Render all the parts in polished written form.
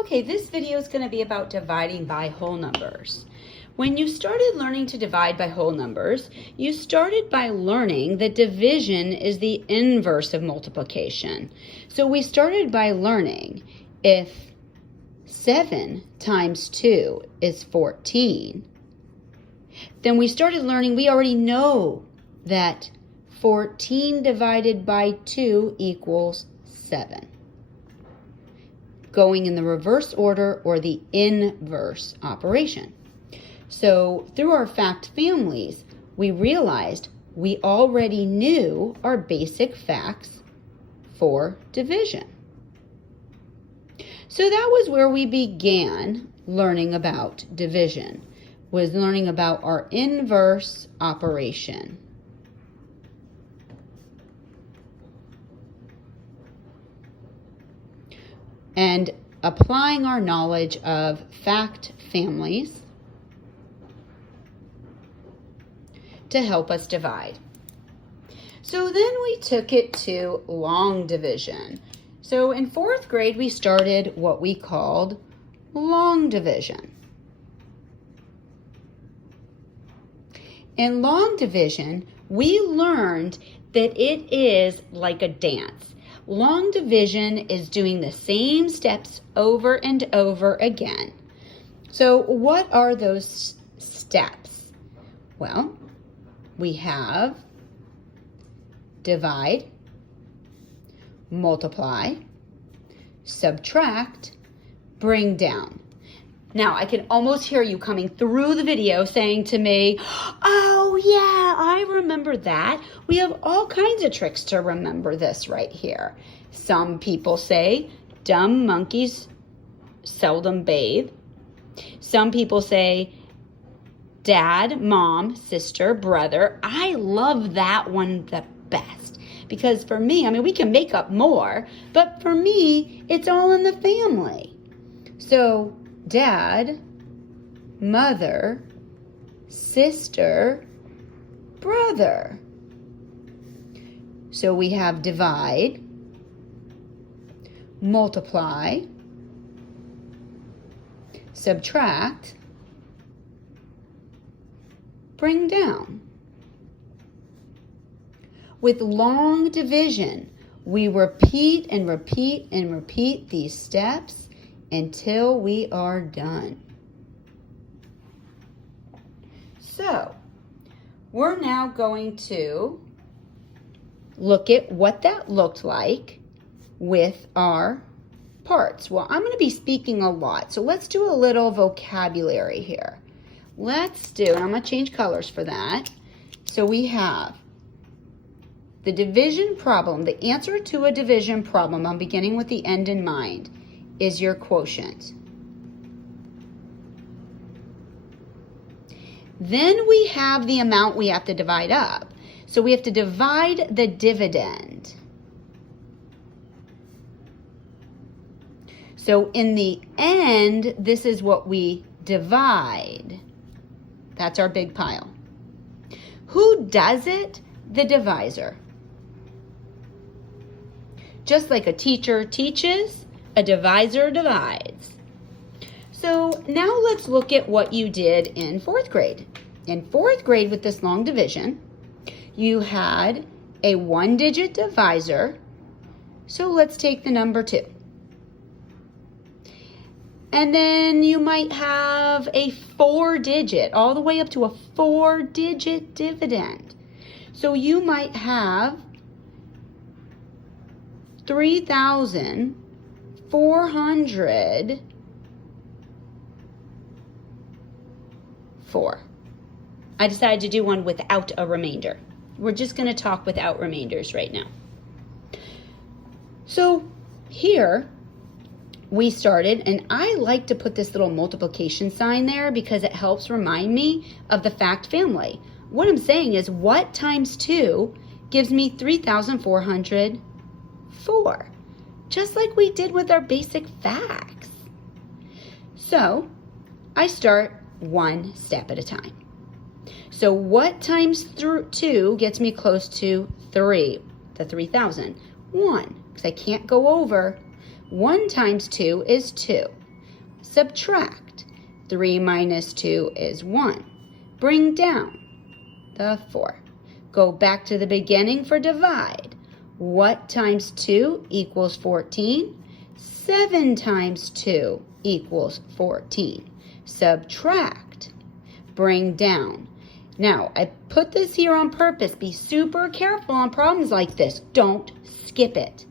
Okay, this video is going to be about dividing by whole numbers. When you started learning to divide by whole numbers, you started by learning that division is the inverse of multiplication. So we started by learning if 7 times 2 is 14, then we started learning we already know that 14 divided by 2 equals 7. Going in the reverse order or the inverse operation. So through our fact families, we realized we already knew our basic facts for division. So that was where we began learning about division, was learning about our inverse operation. And applying our knowledge of fact families to help us divide. So then we took it to long division. So in 4th grade, we started what we called long division. In long division, we learned that it is like a dance. Long division is doing the same steps over and over again. So what are those steps? Well, we have divide, multiply, subtract, bring down. Now, I can almost hear you coming through the video saying to me, oh yeah, I remember that. We have all kinds of tricks to remember this right here. Some people say, dumb monkeys seldom bathe. Some people say, dad, mom, sister, brother. I love that one the best. Because for me, we can make up more, but for me, it's all in the family. So, dad, mother, sister, brother. So we have divide, multiply, subtract, bring down. With long division, we repeat and repeat and repeat these steps until we are done. So, we're now going to look at what that looked like with our parts. Well, I'm going to be speaking a lot, so let's do a little vocabulary here. And I'm going to change colors for that. So we have the division problem. The answer to a division problem, I'm beginning with the end in mind, is your quotient. Then we have the amount we have to divide up. So we have to divide the dividend. So in the end, this is what we divide. That's our big pile. Who does it? The divisor. Just like a teacher teaches, a divisor divides. So now let's look at what you did in 4th grade. In 4th grade with this long division, you had a 1-digit divisor. So let's take the number 2. And then you might have a 4-digit, all the way up to a 4-digit dividend. So you might have 3,404. I decided to do one without a remainder. We're just going to talk without remainders right now. So here we started, and I like to put this little multiplication sign there because it helps remind me of the fact family. What I'm saying is, what times 2 gives me 3,404? Just like we did with our basic facts. So I start one step at a time. So what times 2 gets me close to 3, the 3,000? 1, because I can't go over. 1 times 2 is 2. Subtract. 3 minus 2 is 1. Bring down the 4. Go back to the beginning for divide. What times 2 equals 14? 7 times 2 equals 14. Subtract. Bring down. Now, I put this here on purpose. Be super careful on problems like this. Don't skip it.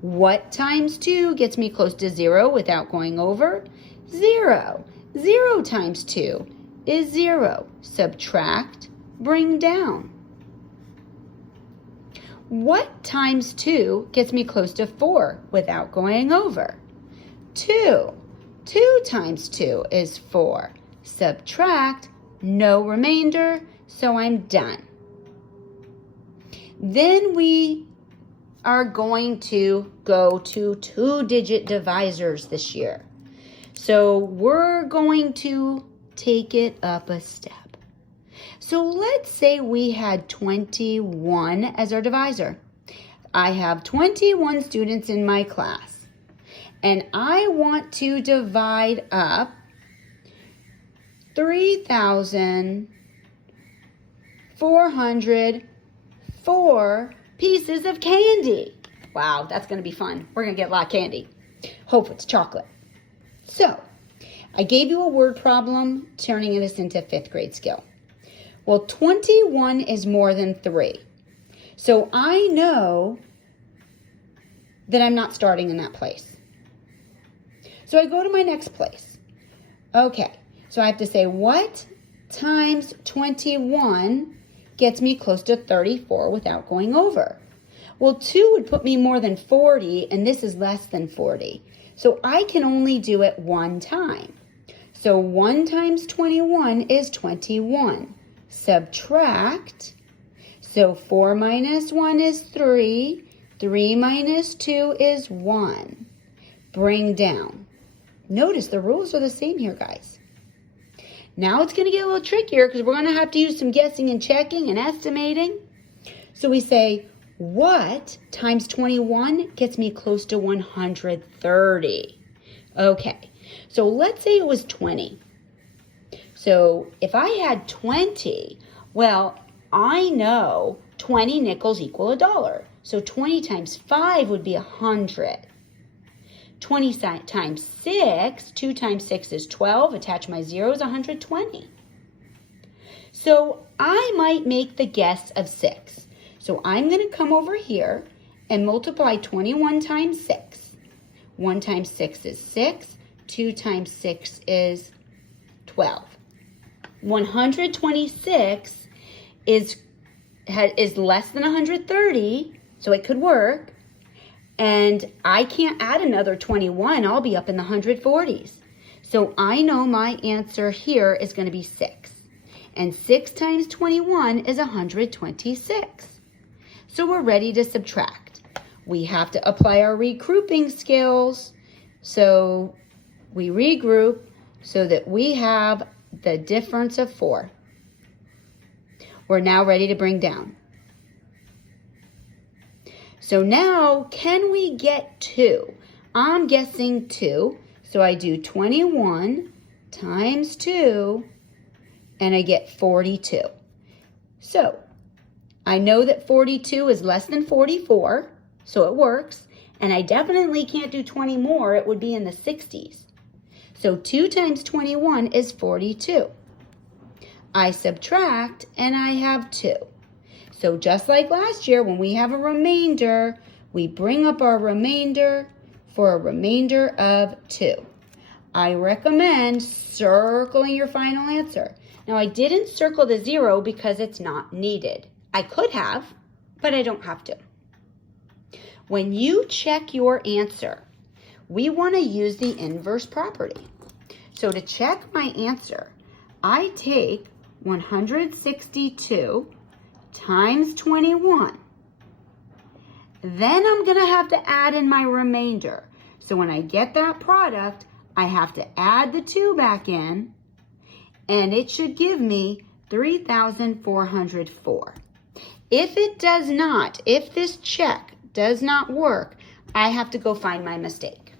What times 2 gets me close to 0 without going over? 0. 0 times 2 is 0. Subtract. Bring down. What times 2 gets me close to 4 without going over? 2. 2 times 2 is 4. Subtract. No remainder, so I'm done. Then we are going to go to 2-digit divisors this year. So we're going to take it up a step. So let's say we had 21 as our divisor. I have 21 students in my class, and I want to divide up 3,404 pieces of candy. Wow, that's going to be fun. We're going to get a lot of candy. Hope it's chocolate. So, I gave you a word problem, turning this into 5th grade skill. Well, 21 is more than 3. So I know that I'm not starting in that place. So I go to my next place. Okay, so I have to say, what times 21 gets me close to 34 without going over? Well, 2 would put me more than 40, and this is less than 40. So I can only do it one time. So 1 times 21 is 21. Subtract. So 4 minus 1 is 3. 3 minus 2 is 1. Bring down. Notice the rules are the same here, guys. Now it's going to get a little trickier because we're going to have to use some guessing and checking and estimating. So we say, what times 21 gets me close to 130? Okay, so let's say it was 20. So if I had 20, well, I know 20 nickels equal $1. So 20 times 5 would be 100. 20 times 6, 2 times 6 is 12. Attach my zeros, 120. So I might make the guess of 6. So I'm going to come over here and multiply 21 times 6. 1 times 6 is 6. 2 times 6 is 12. 126 is less than 130, so it could work. And I can't add another 21. I'll be up in the 140s. So I know my answer here is going to be 6. And 6 times 21 is 126. So we're ready to subtract. We have to apply our regrouping skills. So we regroup so that we have the difference of 4. We're now ready to bring down. So now, can we get 2? I'm guessing 2. So I do 21 times 2, and I get 42. So I know that 42 is less than 44, so it works. And I definitely can't do 20 more. It would be in the 60s. So 2 times 21 is 42. I subtract, and I have 2. So just like last year, when we have a remainder, we bring up our remainder for a remainder of 2. I recommend circling your final answer. Now, I didn't circle the 0 because it's not needed. I could have, but I don't have to. When you check your answer, we want to use the inverse property. So to check my answer, I take 162 times 21. Then I'm going to have to add in my remainder. So when I get that product, I have to add the 2 back in, and it should give me 3,404. If it does not, if this check does not work, I have to go find my mistake.